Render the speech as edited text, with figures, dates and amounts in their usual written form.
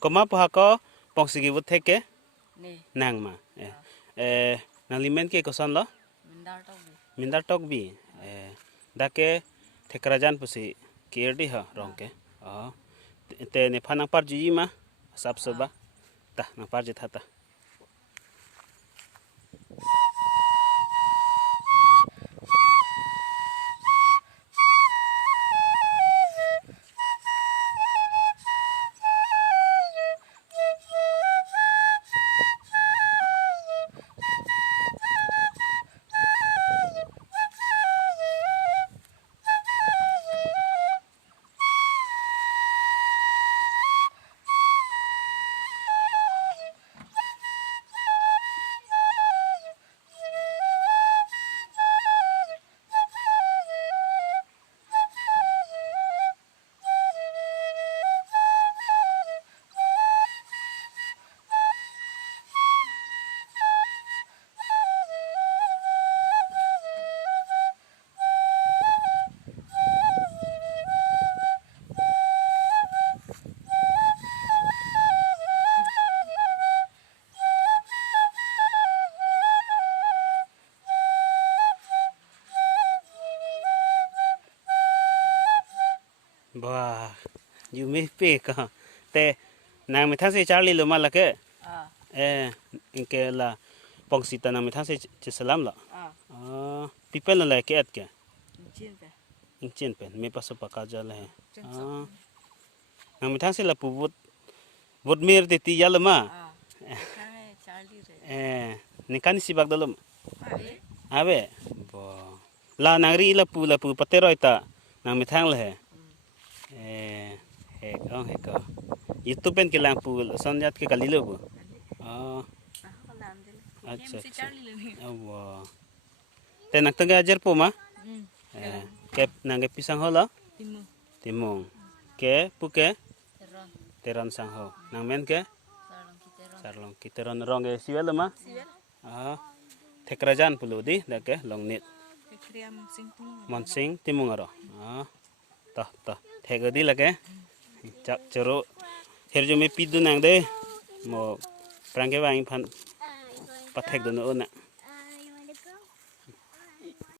Koma paha ko pong sige but theke Nih, nang ma. Nang limen ke kosan lo mindar tau bi. mindar tok bi. Dake thekrajan pusi kirdi ha rong ke. Te ne phanang par ji ma sap soba ta nang par ji thata. Wah, you me pe ka. Te nang me thang se Charlie lo ma la ke. Inke la pong sita nang me thang se salam la. People la ke at ke. Inchin pen me paso pa ka jala hai. Nang me thang se la pu bot mer te ti yala ma. Charlie re. Ni kan si bag dalom. Abe. Bo. La nang ri la pu patero ita nang me thang la hai. Heka. Itu pen ke lampu sanjat ke kalilo bu. अच्छा अच्छा. Wah. Te nak tengah ajar po ma? Ke nang pisang ho la? Timung. Ke pu ke? Teron sang ho. Nang men ke? Sarlong ki teron rong ke siwel ma? Thekrajan pulu di dak ke long nit. Monsing timung aro. Tah. Thegadi lage. Chak choro. Her jo me pidu nang de. Mo prangke bang phan pathek do no na.